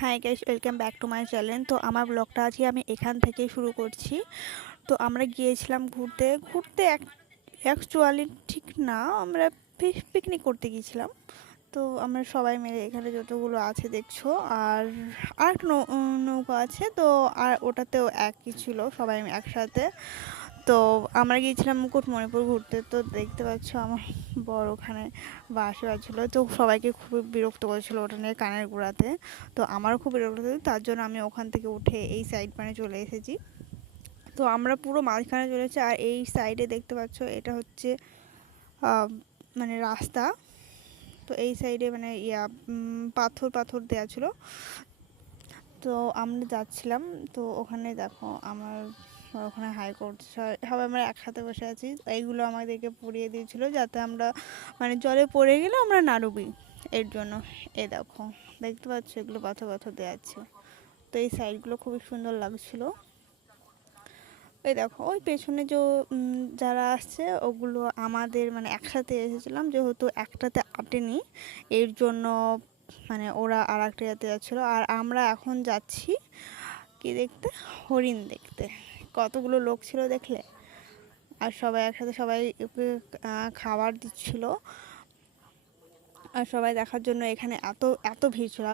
Hi guys, welcome back to my channel. তো আমার ব্লগটা আজকে আমি এখান থেকেই শুরু করছি। তো আমরা গিয়েছিলাম ঘুরতে ঘুরতে অ্যাকচুয়ালি ঠিক না, আমরা পিকনিক করতে গিয়েছিলাম। তো আমরা সবাই মিলে এখানে যতগুলো আছে দেখছো, আর আরেকটা নৌকা আছে, তো আর ওটাতেও একই ছিল, সবাই একসাথে। তো আমরা গিয়েছিলাম মুকুটমণিপুর ঘুরতে। তো দেখতে পাচ্ছ আমার বড় ওখানে বাঁশি বাজছিল, তো সবাইকে খুবই বিরক্ত করেছিল ওটা নিয়ে কানের গোড়াতে। তো আমারও খুব বিরক্ত হয়েছিল, তার জন্য আমি ওখান থেকে উঠে এই সাইড মানে চলে এসেছি। তো আমরা পুরো মাঝখানে চলে এসেছি, আর এই সাইডে দেখতে পাচ্ছ এটা হচ্ছে আহ, মানে রাস্তা। তো এই সাইডে মানে পাথর পাথর দেওয়া ছিল। তো আমরা যাচ্ছিলাম, তো ওখানে দেখো আমার ওখানে হাই করছে সবাই, আমরা একসাথে বসে আছি। এইগুলো আমাদেরকে পরিয়ে দিয়েছিল যাতে আমরা মানে জলে পড়ে গেলে আমরা না ডুবি, এর জন্য। এ দেখো, দেখতে পাচ্ছ এগুলো পাথর পাথর দেওয়া আছে। তো এই সাইডগুলো খুবই সুন্দর লাগছিল। এই দেখো ওই পেছনে যে যারা আসছে ওগুলো আমাদের মানে একসাথে এসেছিলাম, যেহেতু একটাতে আটেনি, এর জন্য মানে ওরা আর একটা জাতে যাচ্ছিলো, আর আমরা এখন যাচ্ছি কি দেখতে, হরিণ দেখতে। কতগুলো লোক ছিল দেখলে, আর সবাই একসাথে, সবাই খাবার দিচ্ছিল, আর সবাই দেখার জন্য এখানে এত এত ভিড় ছিল।